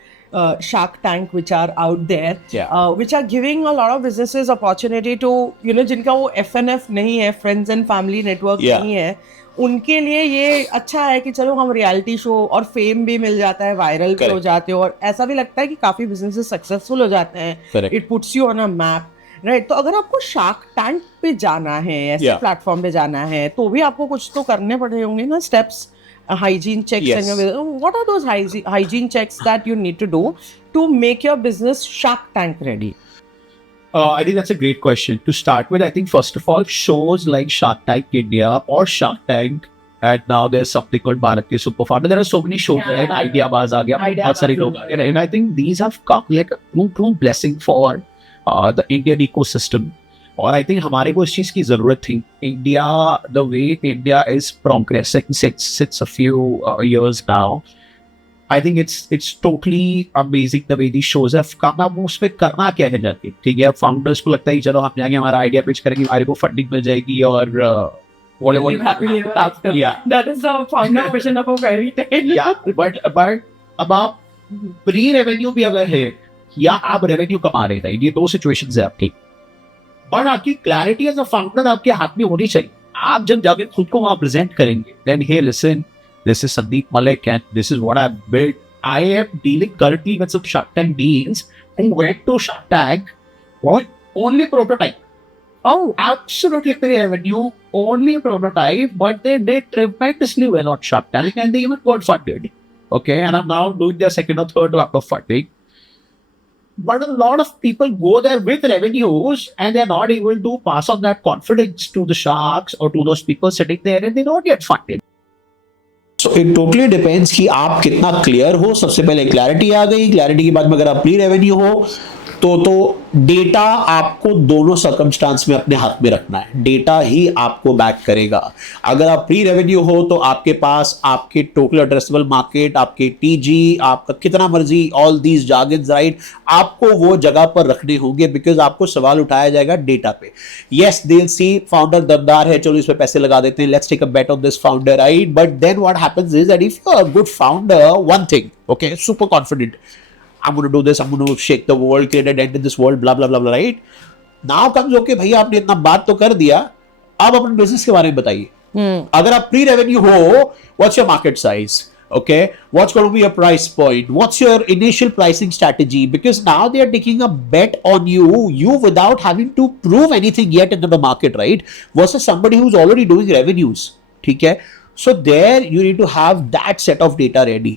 Shark Tank which are out there, Yeah. which are giving a lot of businesses opportunity to, you know, जिनका वो FNF नहीं है, Friends and Family Network Yeah. नहीं है, उनके लिए ये अच्छा है कि चलो हम रियलिटी शो और फेम भी मिल जाता है, वायरल भी हो Correct. जाते हो, और ऐसा भी लगता है कि काफी बिजनेसेस सक्सेसफुल हो जाते हैं. Correct. It puts you on a map, right? तो अगर आपको शार्क टैंक पे जाना है, ऐसे Yeah. प्लेटफॉर्म पे जाना है, तो भी आपको कुछ तो करने पड़े होंगे ना steps, hygiene checks. Yes. And what are those hygiene checks that you need to do to make your business Shark Tank ready? I think that's a great question. To start with, I think first of all, shows like Shark Tank India or Shark Tank, and now there's something called Bharat Ke Super Founder. There are so many shows, right? Idea Baz aa gaya, bahut sare log aa gaye, and I think these have come like a true blessing for the Indian ecosystem. और I think हमारे को इस चीज की जरूरत थी. India, the way India is progressing since a few years now, I think it's totally amazing the way these shows have come. अब उसमें करना क्या है जाके, ठीक है? फाउंडर्स को लगता है कि चलो हम जाएंगे, हमारा आइडिया पिच करेंगे, हमारे को फंडिंग मिल जाएगी और yeah. That is the founder vision of a fairy tale. Yeah, but अब आप प्री रेवेन्यू भी अगर है या आप रेवेन्यू कमा रहे थे, ये दो सिचुएशंस है आपकी. बट आपकी क्लैरिटी एज अ फाउंडर आपके हाथ में होनी चाहिए. आप जब जाके खुद को वहां प्रेजेंट करेंगे, then hey listen, this is Sandeep Malik and this is what I've built. I am dealing currently with some Shark Tank deals who went to Shark Tank on only prototype. Oh, absolutely pre-revenue, only prototype, but they did tremendously well on Shark Tank and they even got funded. Okay, and I'm now doing their second or third round of funding. But a lot of people go there with revenues and they're not able to pass on that confidence to the sharks or to those people sitting there and they don't get funded. So it totally depends कि आप कितना clear हो. सबसे पहले clarity आ गई, clarity के बाद में अगर आप प्री रेवेन्यू हो तो डेटा आपको दोनों सर्कमस्टांस में अपने हाथ में रखना है. डेटा ही आपको बैक करेगा. अगर आप प्री रेवेन्यू हो तो आपके पास आपके टोटल एड्रेसेबल मार्केट, आपके टीजी, आपका कितना मर्जी, ऑल दीज जार्गन्स, राइट, आपको वो जगह पर रखने होंगे बिकॉज आपको सवाल उठाया जाएगा डेटा पे. Yes, they will see founder दमदार है, चलो इस पे पैसे लगा देते हैं, let's take a bet on this founder, right. But then what happens is that if you are a good founder, one thing, okay, super confident, I'm going to do this, I'm going to shake the world, create a dent in this world, blah blah blah blah, right? Now comes, okay, भैया आपने इतना बात तो कर दिया, अब अपने business के बारे में बताइए. अगर आप प्री रेवेन्यू हो, what's your market size? Okay, what's going to be your price point? What's your initial pricing strategy? Because now they are taking a bet on you without having to prove anything yet into the market, right? Versus somebody who's already doing revenues. ठीक है? So there you need to have that set of data ready.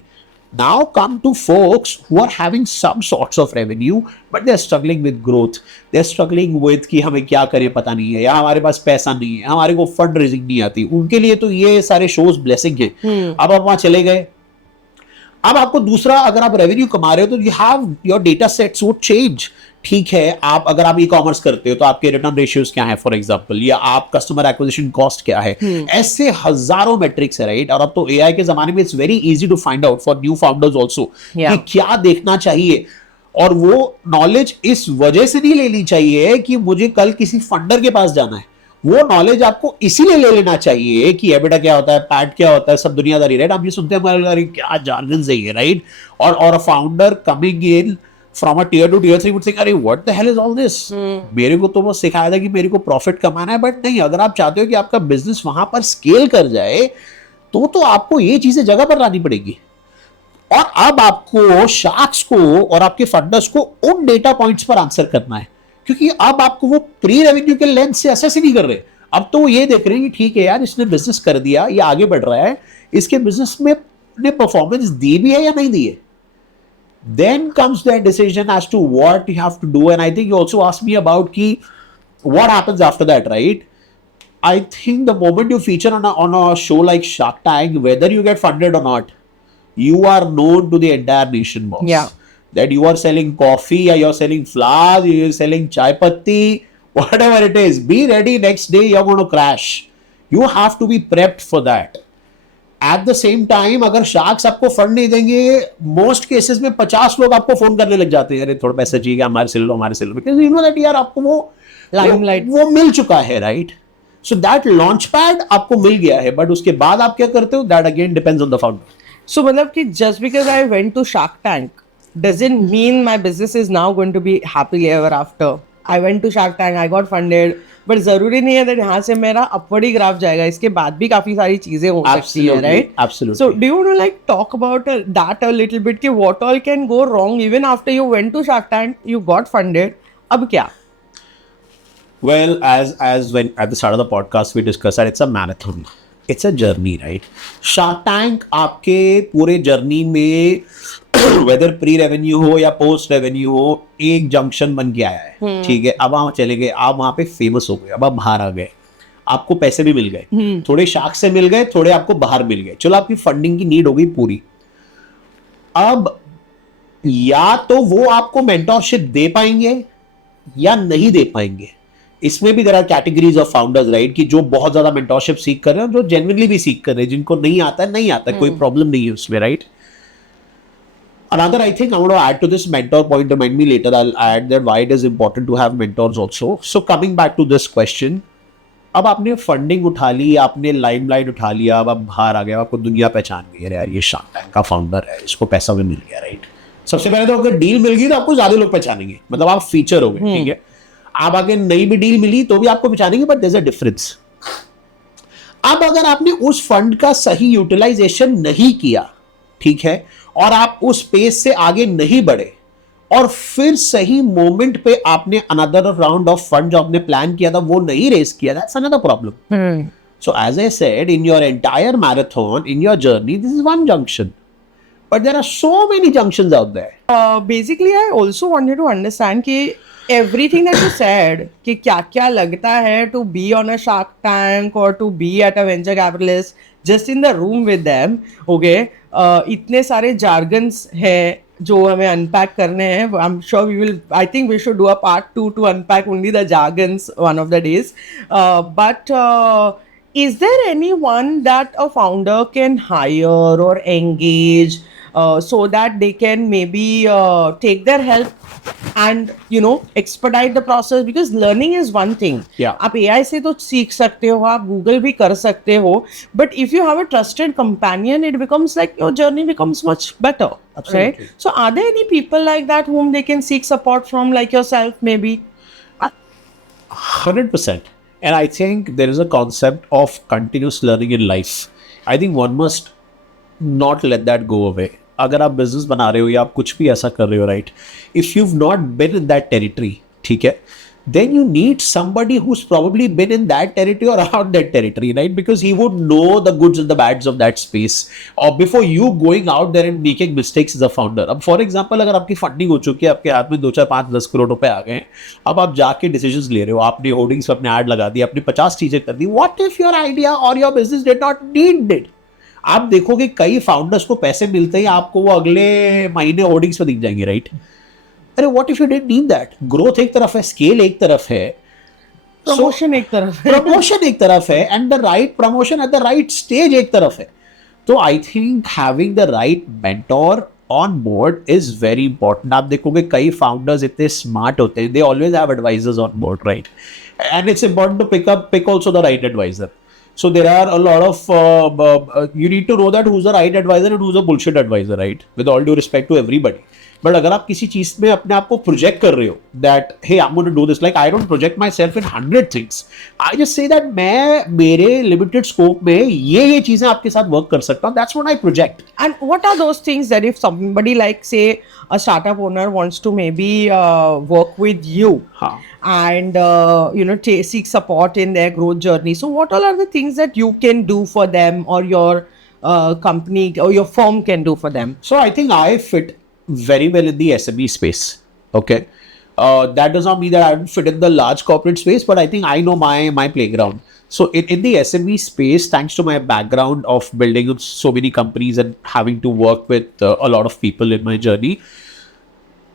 Now come to folks who are having some sorts of revenue but they're struggling with growth. They're struggling with कि हमें क्या करें पता नहीं है, या हमारे पास पैसा नहीं है, हमारे को फंड रेजिंग नहीं आती. उनके लिए तो ये सारे शोज ब्लेसिंग है. अब आप वहां चले गए, अब आपको दूसरा, अगर आप रेवेन्यू कमा रहे हो तो you have your data sets would change. ठीक है, आप अगर आप ई कॉमर्स करते हो तो आपके रिटर्न रेशियोज क्या है फॉर एग्जांपल, या आप कस्टमर एक्विजिशन कॉस्ट क्या है, ऐसे हजारों मेट्रिक्स है, राइट. और अब तो एआई के जमाने में it's very easy to find out for new founders also कि क्या देखना चाहिए. और वो नॉलेज इस वजह से नहीं लेनी चाहिए कि मुझे कल किसी फंडर के पास जाना है. वो नॉलेज आपको इसीलिए ले लेना चाहिए कि एबिटा क्या होता है, पैट क्या होता है, सब दुनियादारी, राइट. हम ये सुनते हैं क्या जार्गन्स है ये, राइट. और a founder coming in from a tier 2 tier 3 would say, अरे what the hell is all this. मेरे को तो वो सिखाया था कि मेरे को प्रॉफिट कमाना है. बट नहीं, अगर आप चाहते हो कि आपका बिजनेस वहां पर स्केल कर जाए तो आपको ये चीजें जगह पर लानी पड़ेगी. और अब आपको शार्क्स को और आपके फंडर्स को उन डेटा पॉइंट्स पर आंसर करना है, क्योंकि अब आपको वो प्री रेवेन्यू के लेंस से असेस ही नहीं कर रहे. अब तो वो ये देख रहे हैं कि ठीक है यार, इसने बिजनेस कर दिया, ये आगे बढ़ रहा है, इसके बिजनेस में ने परफॉर्मेंस दी भी है या नहीं दी है. Then comes their decision as to what you have to do. And I think you also asked me about what happens after that, right? I think the moment you feature on a show like Shark Tank, whether you get funded or not, you are known to the entire nation, boss. Yeah. That you are selling coffee, or you're selling flowers, you're selling chai patti, whatever it is. Be ready, next day you're going to crash. You have to be prepped for that. At the same time अगर sharks आपको fund नहीं देंगे, most cases में 50 लोग आपको phone करने लग जाते हैं, अरे थोड़ा पैसा चाहिए, हमारे से लो, हमारे से लो, बिकॉज यू नो दैट यार आपको वो मिल चुका है, right. So that launch pad आपको मिल गया है, बट उसके बाद आप क्या करते हो, that again depends on the founder. So मतलब कि just because I went to Shark Tank doesn't mean my business is now going to be happily ever after. I went to Shark Tank, I got funded, but जरूरी नहीं है that यहाँ से मेरा upward ही graph जाएगा. इसके बाद भी काफी सारी चीजें हो सकती है, right? Absolutely. So do you want to like talk about that a little bit? कि what all can go wrong even after you went to Shark Tank, you got funded. अब क्या? Well, as when at the start of the podcast we discussed that it's a marathon, it's a journey, right? Shark Tank आपके पूरे journey में weather pre revenue हो या post revenue हो, एक junction बन के आया है, ठीक है? अब वहाँ चले गए, आप वहाँ पे फेमस हो गए, अब आप बाहर आ गए, आपको पैसे भी मिल गए, थोड़े शार्क से मिल गए, थोड़े आपको बाहर मिल गए, चलो आपकी फंडिंग की नीड हो गई पूरी. अब या तो वो आपको मेंटरशिप दे पाएंगे या नहीं दे पाएंगे. इसमें भी there are categories of founders, right, कि जो बहुत ज्यादा मेंटरशिप सीख कर रहे हैं, जो जेन्युइनली भी सीख कर रहे हैं, जिनको नहीं आता है, कोई प्रॉब्लम नहीं है उसमें, right. Another, I think I want to add to this mentor point. Remind me later. I'll add that why it is important to have mentors also. So coming back to this question, अब आपने funding उठा ली, आपने limelight उठा लिया, अब आप बाहर आ गए, आपको दुनिया पहचान गई, अरे यार ये शार्क टैंक का फाउंडर है, इसको पैसा भी मिल गया, राइट. सबसे पहले तो अगर डील मिल गई तो आपको ज्यादा लोग पहचानेंगे, मतलब आप फीचर हो गए, ठीक है. आप अगर नई भी डील मिली तो भी आपको पहचानेंगे, but there is a difference. अब अगर आपने उस फंड का सही यूटिलाइजेशन नहीं किया, ठीक है, और आप उस स्पेस से आगे नहीं बढ़े, और फिर सही मोमेंट पे आपने अनदर राउंड ऑफ फंड जो आपने प्लान किया था वो नहीं रेस किया, that's another problem. So as I said, in your entire marathon, in your journey, this is one junction, but there are so many junctions out there. Basically, I also wanted to understand कि everything that you said कि क्या क्या लगता है to be on a Shark Tank or to be at a venture capitalist just in the room with them, okay? इतने सारे jargons है जो हमें unpack करने हैं. I'm sure we will. I think we should do a part 2 to unpack only the jargons one of the days. But is there anyone that a founder can hire or engage so that they can maybe take their help and expedite the process? Because learning is one thing. Yeah. आप AI से तो सीख सकते हो, आप Google भी कर सकते हो, but if you have a trusted companion, it becomes like your journey becomes much better. Absolutely. Right? So are there any people like that whom they can seek support from, like yourself maybe? 100%. And I think there is a concept of continuous learning in life. I think one must not let that go away. अगर आप business बना रहे हो या आप कुछ भी ऐसा कर रहे हो, right, if you have not been in that territory, ठीक है, then you need somebody who's probably been in that territory or around that territory, right? Because he would know the goods and the bads of that space, or before you going out there and making mistakes as a founder. अब for example, अगर आपकी funding हो चुकी है, आपके हाथ में 2, 4, 5, 10 करोड़ रुपए आ गए, अब आप जाके डिसीजंस ले रहे हो, आपने होर्डिंग्स पे अपने ऐड लगा दी, आपने 50 चीजें कर दी. व्हाट इफ योर आइडिया और your business did not need it? आप देखोगे कई फाउंडर्स को पैसे मिलते ही आपको वो अगले महीने होर्डिंग्स पे दिख जाएंगे, राइट? अरे what if you didn't need that? Growth एक तरफ है, स्केल एक तरफ है, प्रमोशन एक तरफ है, प्रमोशन एक तरफ है, and the right promotion at the right stage एक तरफ है. तो I think having the right mentor on board is very important. आप देखोगे कई फाउंडर्स इतने स्मार्ट होते हैं, they always have advisors on board, right? And it's important to pick also the right advisor. So there are a lot of you need to know that who's the right advisor and who's a bullshit advisor, right? With all due respect to everybody. But अगर आप किसी चीज में अपने आप को project कर रहे हो, that hey I am going to do this, like I don't project myself in 100 things, I just say that मैं मेरे लिमिटेड स्कोप में ये चीजें आपके साथ वर्क कर सकता हूँ, that's what I project. And what are those things that if somebody like say a startup owner wants to maybe work with you and seek support in their growth journey, so what all are the things that you can do for them or your company or your firm can do for them? So I think I fit very well in the SME space. Okay, that does not mean that I don't fit in the large corporate space, but I think I know my playground. So in the SME space, thanks to my background of building so many companies and having to work with a lot of people in my journey,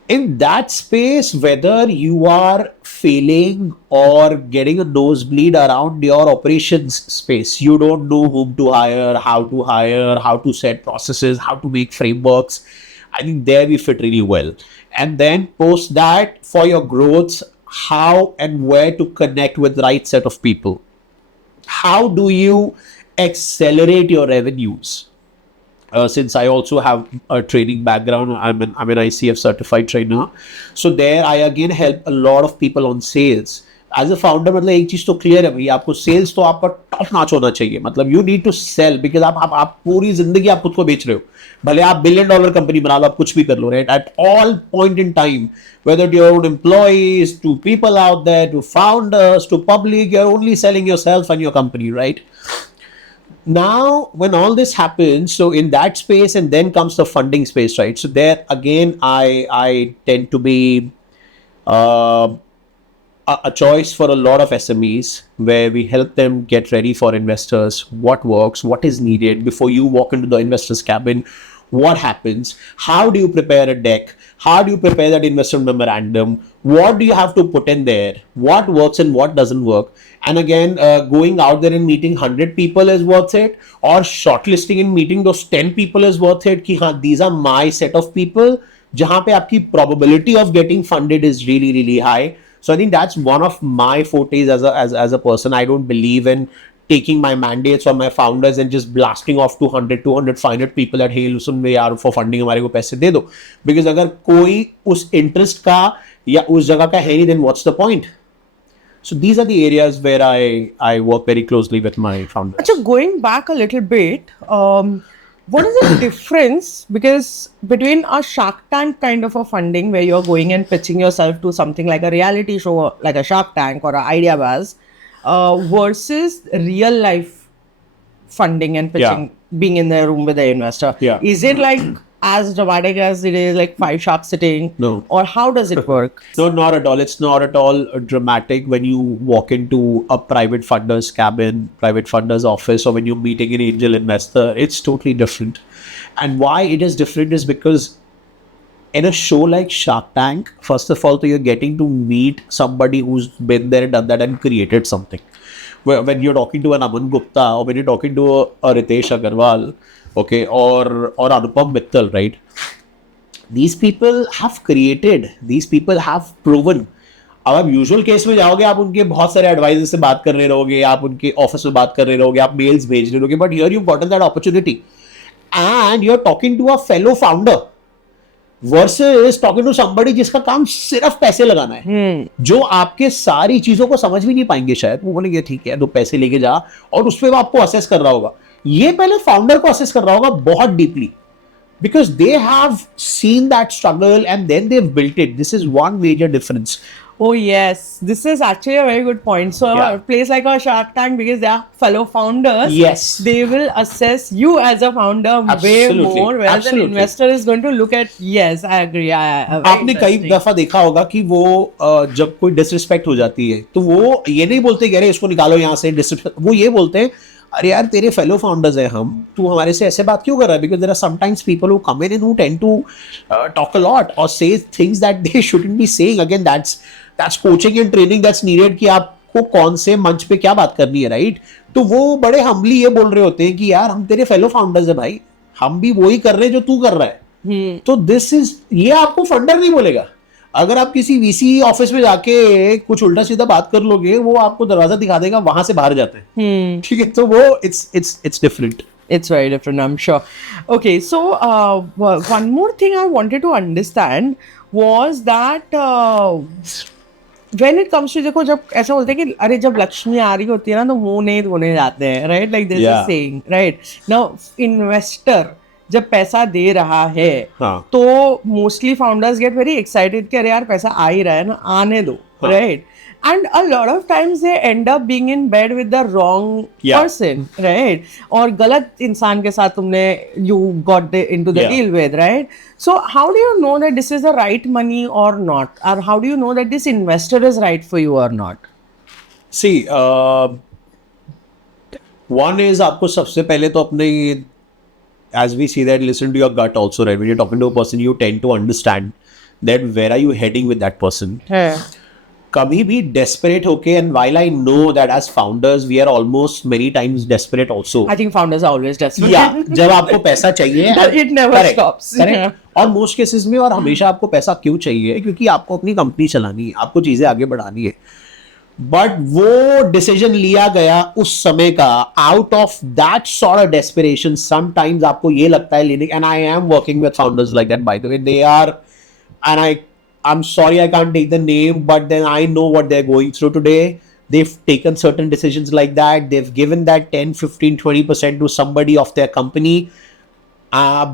in that space, whether you are failing or getting a nosebleed around your operations space, you don't know whom to hire, how to set processes, how to make frameworks, I think there we fit really well. And then post that, for your growth, how and where to connect with the right set of people. How do you accelerate your revenues? since I also have a training background. I'm an ICF certified trainer. So there I again help a lot of people on sales. As a founder मतलब एक चीज तो clear है भाई, आपको sales तो आपका top notch होना चाहिए. मतलब you need to sell, because आप पूरी जिंदगी आप खुद को बेच रहे हो. भले आप $1 billion कंपनी बना लो, आप कुछ भी कर लो, right? At all point in time, whether to your own employees, to people out there, to founders, to public, you're only selling yourself and your company, right? Now when all this happens, so in that space, and then comes the funding space, right? So there again I tend to be a choice for a lot of SMEs, where we help them get ready for investors, what works, what is needed before you walk into the investor's cabin, what happens, how do you prepare a deck, how do you prepare that investment memorandum, what do you have to put in there, what works and what doesn't work. And again, going out there and meeting 100 people is worth it, or shortlisting and meeting those 10 people is worth it, ki haan, these are my set of people jahan pe aapki probability of getting funded is really really high. So I think that's one of my fortes as a person. I don't believe in taking my mandates or my founders and just blasting off 200, 500 people at, hey, listen me yaar, for funding हमारे को पैसे दे दो. Because अगर कोई उस interest का या उस जगह का है नहीं, then what's the point? So these are the areas where I work very closely with my founders. Achha, going back a little bit, what is the difference because between a Shark Tank kind of a funding where you're going and pitching yourself to something like a reality show like a Shark Tank or a Ideabuzz versus real life funding and pitching, being in the room with the investor? Yeah. Is it like as dramatic as it is, like 5 sharks sitting? No. Or how does it work? No, not at all. It's not at all dramatic when you walk into a private funder's cabin, private funder's office, or when you're meeting an angel investor. It's totally different. And why it is different is because in a show like Shark Tank, first of all, so you're getting to meet somebody who's been there, done that, and created something. When you're talking to an Aman Gupta, or when you're talking to a Ritesh Agarwal, okay, or Anupam Mittal, right? These people have created, these people have proven. अब आप usual case में जाओगे, आप उनके बहुत सारे adviser से बात कर रहे रहोगे, आप उनके ऑफिस में बात कर रहे रहोगे, आप मेल्स भेज रहे रहोगे, but here you gotten that opportunity and you are talking to a fellow founder versus talking to somebody जिसका काम सिर्फ पैसे लगाना है, जो आपके सारी चीजों को समझ भी नहीं पाएंगे शायद. वो बोलेंगे ठीक है, 2 पैसे लेके जा, और उस पर वो आपको असेस कर रहा होगा. ये पहले फाउंडर को असेस कर रहा होगा बहुत deeply, because they have seen that struggle and then they've built it. This is one major difference. Oh yes, this is actually a very good point. So a place like a Shark Tank, because they are fellow founders, Yes, they will assess you as a founder way more, whereas an investor is going to look at, yes, I agree. आपने कई दफा देखा होगा कि वो जब कोई disrespect हो जाती है तो वो ये नहीं बोलते कि अरे इसको निकालो यहाँ से डिसरिस्पेक्ट, वो ये बोलते हैं अरे यार तेरे फेलो फाउंडर्स हैं हम, तू हमारे से ऐसे बात क्यों कर रहा है? Because there are sometimes people who come in and who tend to talk a lot और say things that they shouldn't be saying. Again that's coaching and training that's needed कि आपको कौन से मंच पे क्या बात करनी है, राइट? तो वो बड़े हम्बली ये बोल रहे होते हैं कि यार हम तेरे फेलो फाउंडर्स है भाई, हम भी वही कर रहे हैं जो तू कर रहा है. तो दिस इज, ये आपको फंडर नहीं बोलेगा. अगर आप किसी वीसी ऑफिस में जाके कुछ उल्टा सीधा बात कर लोगे, वो आपको दरवाजा दिखा देगा, वहां से बाहर जाते हैं. ठीक है, तो वो it's different. It's very different, I'm sure. Okay, so one more thing I wanted to understand was that when it comes to, देखो जब ऐसा बोलते हैं कि अरे जब लक्ष्मी आ रही होती है ना तो मुंह नहीं धोने जाते हैं, right? Like this is saying, right? Now investor जब पैसा दे रहा है तो mostly founders get very excited कि अरे यार पैसा आ ही रहा है ना, आने दो, right? And a lot of times they end up being in bed with the wrong person, right? और गलत इंसान के साथ तुमने you got into the deal with, right? So how do you know that this is the right money or not? Or how do you know that this investor is right for you or not? See, one is आपको सबसे पहले तो अपने, as we see that, listen to your gut also, right? When you're talking to a person, you tend to understand that where are you heading with that person. कभी भी desperate होके, and while I know that as founders we are almost many times desperate also. I think founders are always desperate. Yeah, जब आपको पैसा चाहिए, it never stops. Correct. और most cases में, और हमेशा आपको पैसा क्यों चाहिए? क्योंकि आपको अपनी कंपनी चलानी है, आपको चीजें आगे बढ़ानी है. बट वो डिसीजन लिया गया उस समय का out of that sort of desperation. Sometimes आपको ये लगता है लेने, and I am working with founders like that by the way. They are, and I'm sorry I can't take the name, but then I know what they're going through today. They've taken certain decisions like that. They've given that 10, 15, 20% to somebody of their company.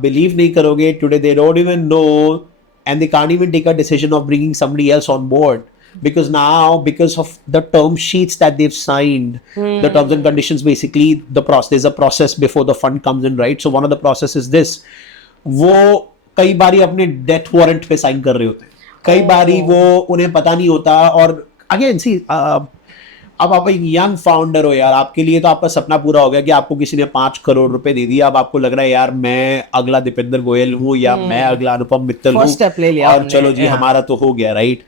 Believe nahi karoge, today they don't even know, and they can't even take a decision of bringing somebody else on board. Because now, because of the term sheets that they've signed, the terms and conditions, basically, there's a process before the fund comes in, right? So one of the process is this. वो कई बारी अपने death warrant पे sign कर रहे होते हैं, कई बारी वो उन्हें पता नहीं होता. और अगेन सी, अब आप एक यंग फाउंडर हो यार, आपके लिए तो आपका सपना पूरा हो गया कि आपको किसी ने 5 करोड़ रुपए दे दिया. अब आपको लग रहा है यार मैं अगला दीपेंद्र गोयल हूँ या मैं अगला अनुपम मित्तल हूँ, स्टेप ले लिया और आपने, चलो जी हमारा तो हो गया, राइट.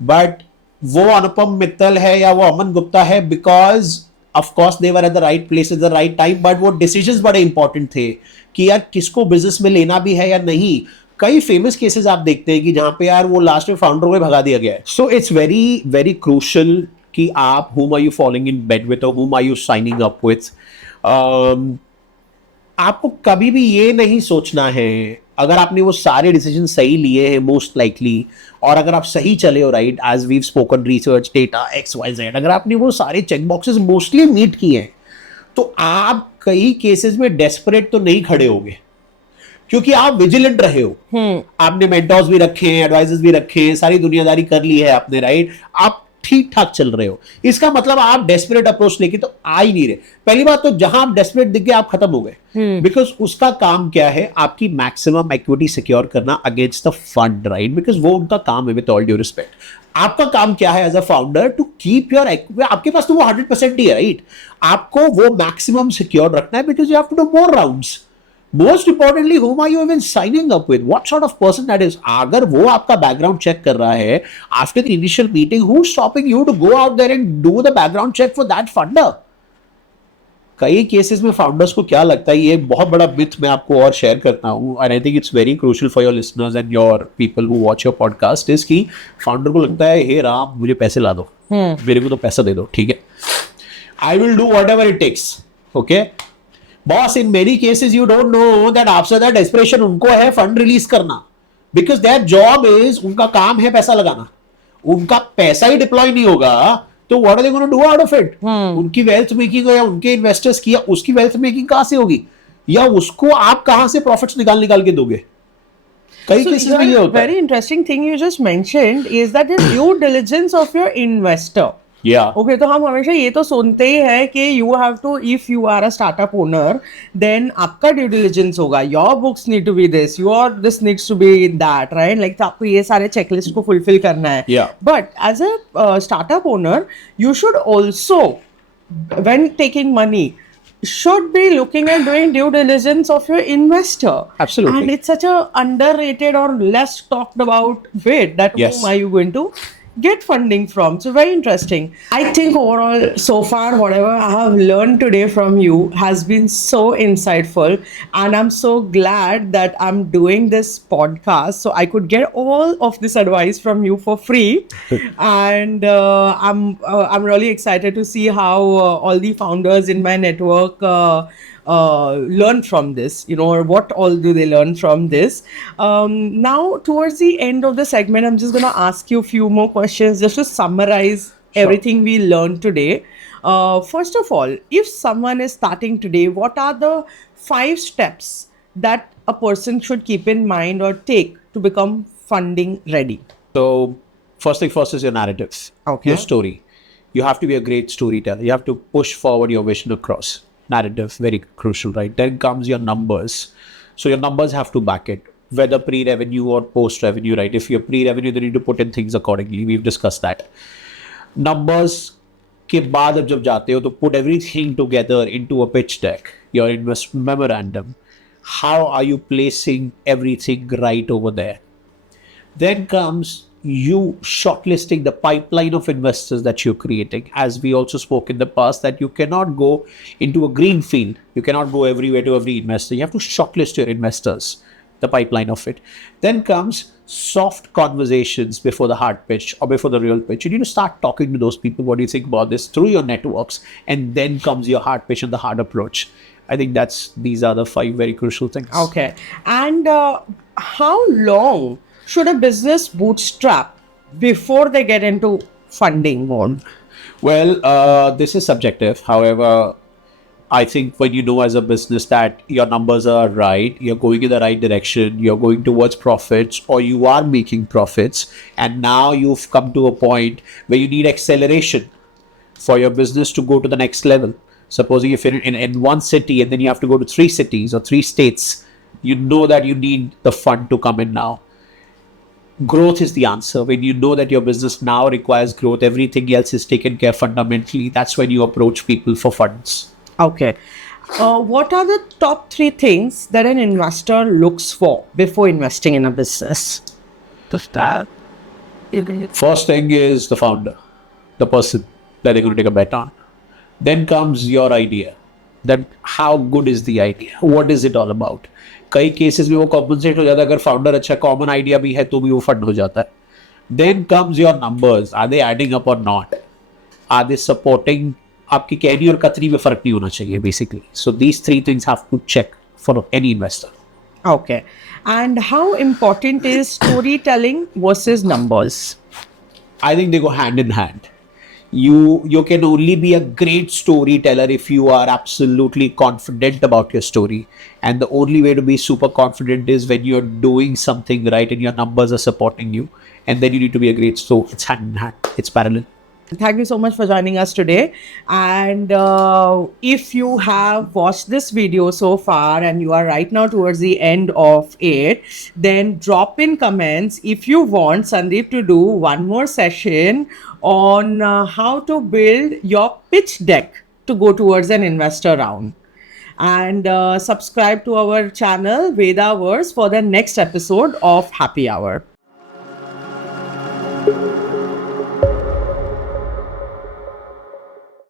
बट वो अनुपम मित्तल है या वो अमन गुप्ता है because of course they were at the right place at the right time. But वो डिसीजंस बड़े इंपॉर्टेंट थे कि यार किसको बिजनेस में लेना भी है या नहीं. कई फेमस केसेस आप देखते हैं कि जहां पे यार वो लास्ट में फाउंडर को भगा दिया गया है. So it's very very crucial कि आप whom are you falling in bed with or whom are you signing up with. आपको कभी भी ये नहीं सोचना है, अगर आपने वो सारे डिसीजन सही लिए हैं मोस्ट लाइकली, और अगर आप सही चले हो, right, as we spoken, research, data, XYZ, अगर आपने वो सारे चेक बॉक्सेस मोस्टली मीट किए हैं, तो आप कई केसेस में डेस्परेट तो नहीं खड़े होगे, क्योंकि आप विजिलेंट रहे हो. आपने मेंटर्स भी रखे हैं, एडवाइजर्स भी रखे हैं, सारी दुनियादारी कर ली है आपने, राइट. आप ठीक ठाक चल रहे हो. इसका मतलब आप डेस्परेट अप्रोच लेके तो आ ही नहीं रहे. पहली बात तो जहां आप डेस्परेट दिख गए आप खत्म हो गए, बिकॉज उसका काम क्या है, आपकी मैक्सिमम इक्विटी सिक्योर करना against the fund, right. Because वो उनका काम है, विद ऑल ड्यू रिस्पेक्ट. आपका काम क्या है as a founder, to keep your, आपके पास तो वो 100% ही है, राइट. आपको वो मैक्सिमम सिक्योर रखना है, because you have to do more rounds. Most importantly, whom are you even signing up with? What sort of person that is? अगर वो आपका background check कर रहा है after the initial meeting, who's stopping you to go out there and do the background check for that funder? कई cases में founders को क्या लगता है, ये बहुत बड़ा मिथ मैं आपको और शेयर करता हूँ, and I think it's very crucial for your listeners and your people who watch your podcast, is कि फाउंडर को लगता है हे राम मुझे पैसे ला दो, मेरे को तो पैसा दे दो, ठीक है, I will do whatever it takes. Okay boss, in many cases you don't know that after that desperation उनको है फंड रिलीज करना, बिकॉज दैट जॉब इज, उनका काम है पैसा लगाना. उनका पैसा ही डिप्लॉय नहीं होगा तो what are they gonna do out of it. उनकी वेल्थ मेकिंग या उनके इन्वेस्टर्स की, या उसकी वेल्थ मेकिंग कहां से होगी, या उसको आप कहां से प्रॉफिट्स निकाल के दोगे. कई केसेस में ये होता है. Very interesting thing you just mentioned is that the due diligence of your investor. Okay तो हम हमेशा ये तो सुनते ही है कि you have to, if you are a startup owner then आपका ड्यू डिलिजेंस होगा, your books need to be this, your this needs to be that, right. Like आपको ये सारे चेकलिस्ट को फुलफिल करना है. But as a startup owner you should also, when taking money, should be looking at doing due diligence of your investor. Absolutely. And it's such a underrated or less talked about bit that whom are you going to get funding from. So very interesting. I think overall so far whatever I have learned today from you has been so insightful, and I'm so glad that I'm doing this podcast so I could get all of this advice from you for free. And I'm really excited to see how all the founders in my network learn from this, you know, or what all do they learn from this. Now towards the end of the segment I'm just going to ask you a few more questions just to summarize everything we learned today. First of all, if someone is starting today, what are the 5 steps that a person should keep in mind or take to become funding ready? So first thing first is your narrative. Okay. Your story. You have to be a great storyteller. You have to push forward your vision across. Narrative, very crucial, right? Then comes your numbers. So your numbers have to back it, whether pre-revenue or post-revenue, right? If you're pre-revenue, then you need to put in things accordingly. We've discussed that. Numbers के बाद अब जब जाते हो तो put everything together into a pitch deck, your investment memorandum. How are you placing everything right over there? Then comes you shortlisting the pipeline of investors that you're creating. As we also spoke in the past, that you cannot go into a green field. You cannot go everywhere to every investor. You have to shortlist your investors, the pipeline of it. Then comes soft conversations before the hard pitch or before the real pitch. You need to start talking to those people. What do you think about this through your networks? And then comes your hard pitch and the hard approach. I think these are the 5 very crucial things. Okay. And how long should a business bootstrap before they get into funding mode? Well, this is subjective. However, I think when you know as a business that your numbers are right, you're going in the right direction, you're going towards profits, or you are making profits, and now you've come to a point where you need acceleration for your business to go to the next level. Supposing if you're in one city and then you have to go to 3 cities or 3 states, you know that you need the fund to come in now. Growth is the answer. When you know that your business now requires growth, everything else is taken care fundamentally. That's when you approach people for funds. Okay. What are the top 3 things that an investor looks for before investing in a business? First thing is the founder, the person that they're going to take a bet on. Then comes your idea. Then how good is the idea? What is it all about? कई cases में वो compensate हो जाता है. अगर founder अच्छा common idea भी है तो भी वो फंड हो जाता है. Then comes your numbers. Are they adding up or not? Are they supporting? आपकी कैरी और कतरी में फर्क नहीं होना चाहिए basically. So these 3 things have to check for any investor. Okay. And how important is storytelling versus numbers? I think they go hand in hand. You can only be a great storyteller if you are absolutely confident about your story. And the only way to be super confident is when you're doing something right and your numbers are supporting you. And then you need to be a great story. It's hand in hand. It's parallel. Thank you so much for joining us today. And if you have watched this video so far and you are right now towards the end of it, then drop in comments if you want Sandeep to do one more session on how to build your pitch deck to go towards an investor round. And subscribe to our channel Vedaverse for the next episode of Happy Hour.